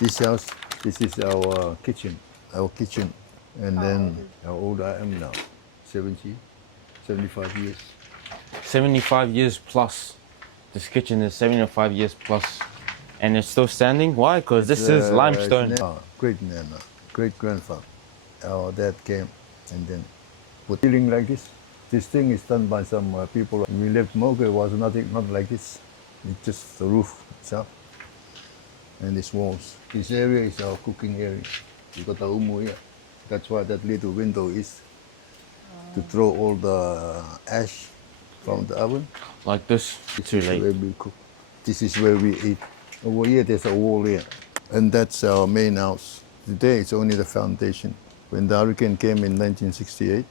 This house, this is our kitchen, and then how old I am now, 70, 75 years. 75 years plus. This kitchen is 75 years plus, and it's still standing. Why? Because this is limestone. Great-nana, great-grandfather. Our dad came and then put ceiling like this. This thing is done by some people. When we left Moke, it was not like this. It's just the roof itself and these walls. This area is our cooking area. We got the umu here. That's why that little window is to throw all the ash from the oven. Like this. This Too is late. where we cook. This is where we eat. Over here, there's a wall here. And that's our main house. Today, it's only the foundation. When the hurricane came in 1968,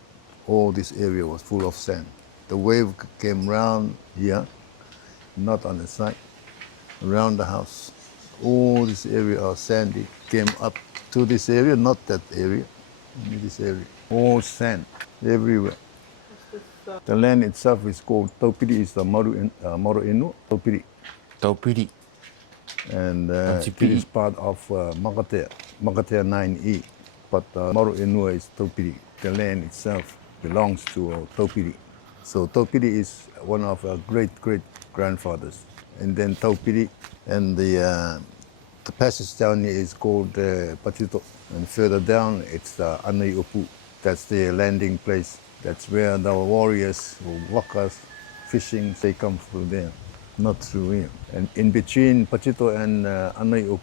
all this area was full of sand. The wave came round here, not on the side, around the house. All this area of sandy came up to this area, not that area, only this area. All sand everywhere. The land itself is called Taupiri, is the Moro Inu, Taupiri. Taupiri. And it is part of Makatea 9E. But Moro Inu is Taupiri. The land itself belongs to Taupiri. So Taupiri is one of our great-great-grandfathers. And then Taupiri, and the passage down here is called Pachito. And further down, it's Anaio. That's the landing place. That's where the warriors, workers, fishing, they come through there, not through here. And in between Pachito and Anaio,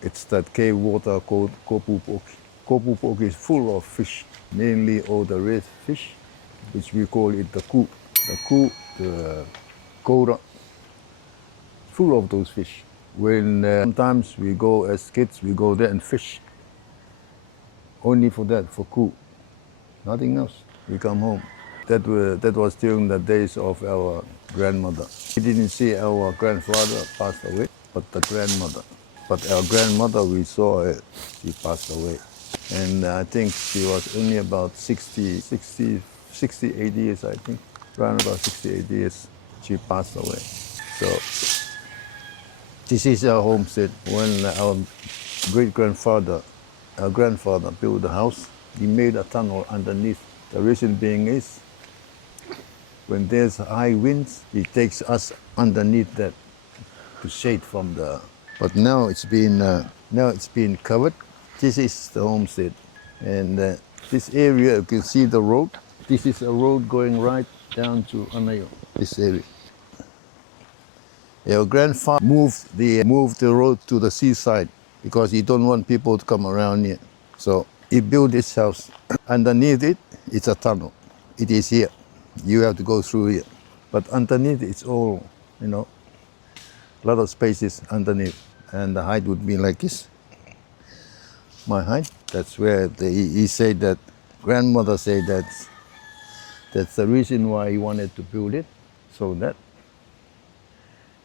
it's that cave water called Kopupoki. Kopupoki is full of fish, mainly all the red fish, which we call it the ku. The ku, the kora, full of those fish. When sometimes we go as kids, we go there and fish. Only for that, for ku, nothing else. We come home. That was during the days of our grandmother. We didn't see our grandfather pass away, but the grandmother. But our grandmother, we saw her, she passed away. And I think she was only about 68 years, I think. Around about 68 years, she passed away. So this is our homestead. When our great-grandfather, our grandfather built the house, he made a tunnel underneath. The reason being is, when there's high winds, he takes us underneath that to shade from the. But now it's been covered. This is the homestead, and this area you can see the road. This is a road going right down to Anaio. This area. Our grandfather moved the road to the seaside because he don't want people to come around here. So he built this house. Underneath it, it's a tunnel. It is here. You have to go through here. But underneath, it's all, a lot of spaces underneath. And the height would be like this. My height. That's where he said that, grandmother said that's the reason why he wanted to build it, so that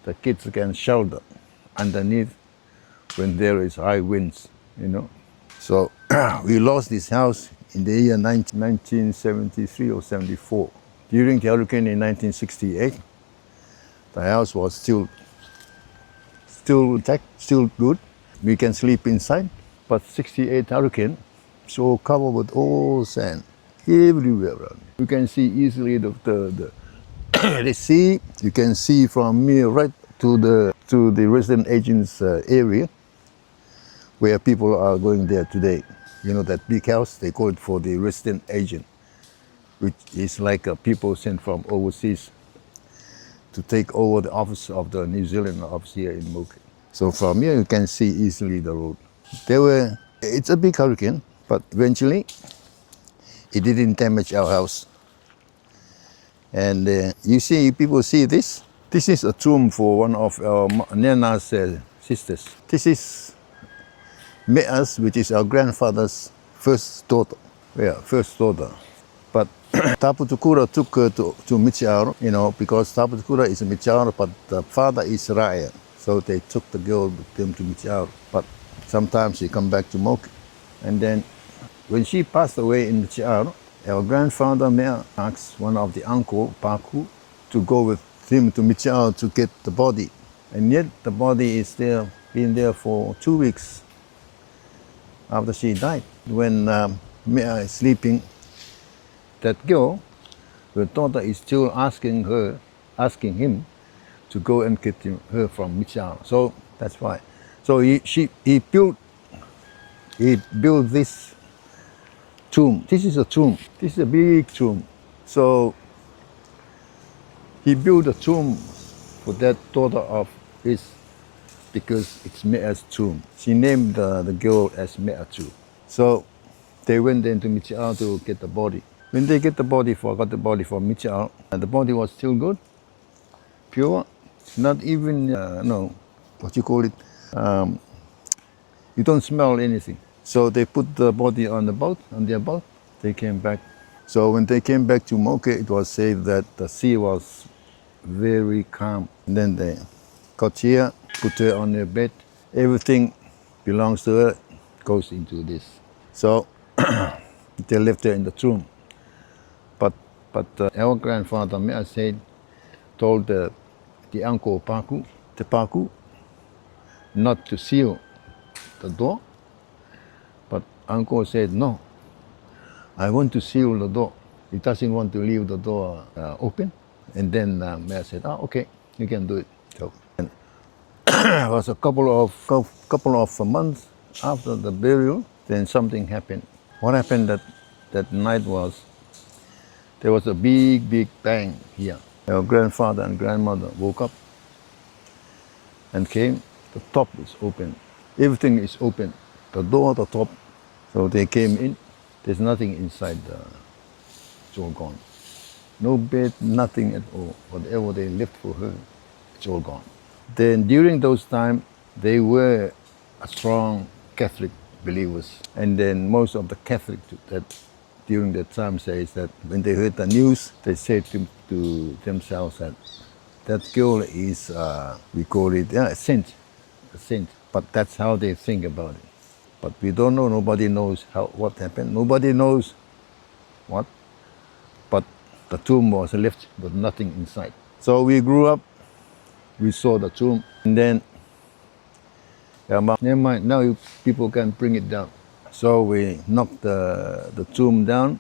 the kids can shelter underneath when there is high winds, So we lost this house in the year 1973 or 74. During the hurricane in 1968, the house was still intact, still good. We can sleep inside. But 68 hurricane, so covered with all sand everywhere around. You can see easily the sea. You can see from here right to the resident agents area, where people are going there today. That big house, they call it for the resident agent, which is like people sent from overseas to take over the office of the New Zealand office here in Moke. So from here you can see easily the road. It's a big hurricane, but eventually it didn't damage our house. And people see this. This is a tomb for one of our Nana's sisters. This is Me'as, which is our grandfather's first daughter. Yeah, first daughter. But Taputukura took her to Michiaro, because Taputukura is a Michiaro, but the father is Raya. So they took the girl with them to Michiaro. But sometimes she come back to Moke. And then when she passed away in Michiaro, our grandfather Mea asked one of the uncle, Paku, to go with him to Michiaro to get the body. And yet the body is there, been there for 2 weeks. after she died. When Mea is sleeping, that girl, her daughter is still asking him to go and get her from Michal. So that's why. So he built this tomb. This is a tomb. This is a big tomb. So he built a tomb for that daughter of his because it's Mea's tomb. She named the girl as Mea too. So they went into Michal to get the body. When they got the body from Michal, the body was still good, pure, not even, no, what you call it, you don't smell anything. So they put the body on their boat, they came back. So when they came back to Moke, it was said that the sea was very calm. And then they got here, put her on her bed. Everything belongs to her, goes into this. So they left her in the tomb. But our grandfather, Mea said, told the uncle Paku, the Paku, not to seal the door. But uncle said, no, I want to seal the door. He doesn't want to leave the door open. And then Mea said, okay, you can do it. So and it was a couple of months after the burial, then something happened. What happened that night was, there was a big bang here. Our grandfather and grandmother woke up and came. The top is open. Everything is open. The door, the top. So they came in. There's nothing inside. It's all gone. No bed, nothing at all. Whatever they left for her, it's all gone. Then during those times, they were a strong Catholic believers. And then most of the Catholics that during that time says that when they heard the news, they said to themselves that that girl is, we call it, a saint. But that's how they think about it. But we don't know, nobody knows what happened. Nobody knows what, but the tomb was left with nothing inside. So we grew up, we saw the tomb, and then, never mind, now people can bring it down. So we knocked the tomb down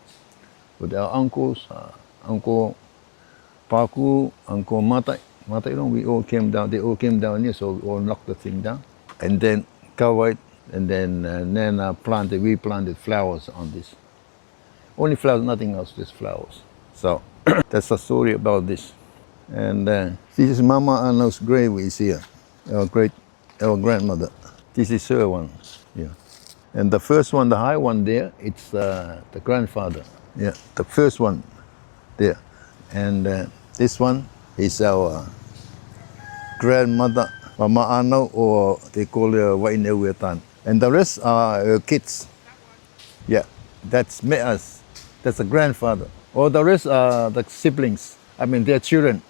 with our uncles, Uncle Paku, Uncle Matai, we all came down, they all came down here, so we all knocked the thing down. And then covered, and then we planted flowers on this. Only flowers, nothing else, just flowers. So that's the story about this. And this is Mama Anaio's grave is here, our grandmother. This is her one, yeah. And the first one, the high one there, it's the grandfather. Yeah, the first one there. And this one is our grandmother, Mama Anaio, or they call her Wainewetan. And the rest are her kids. Yeah, that's Mea's. That's the grandfather. All the rest are the siblings. I mean, their children.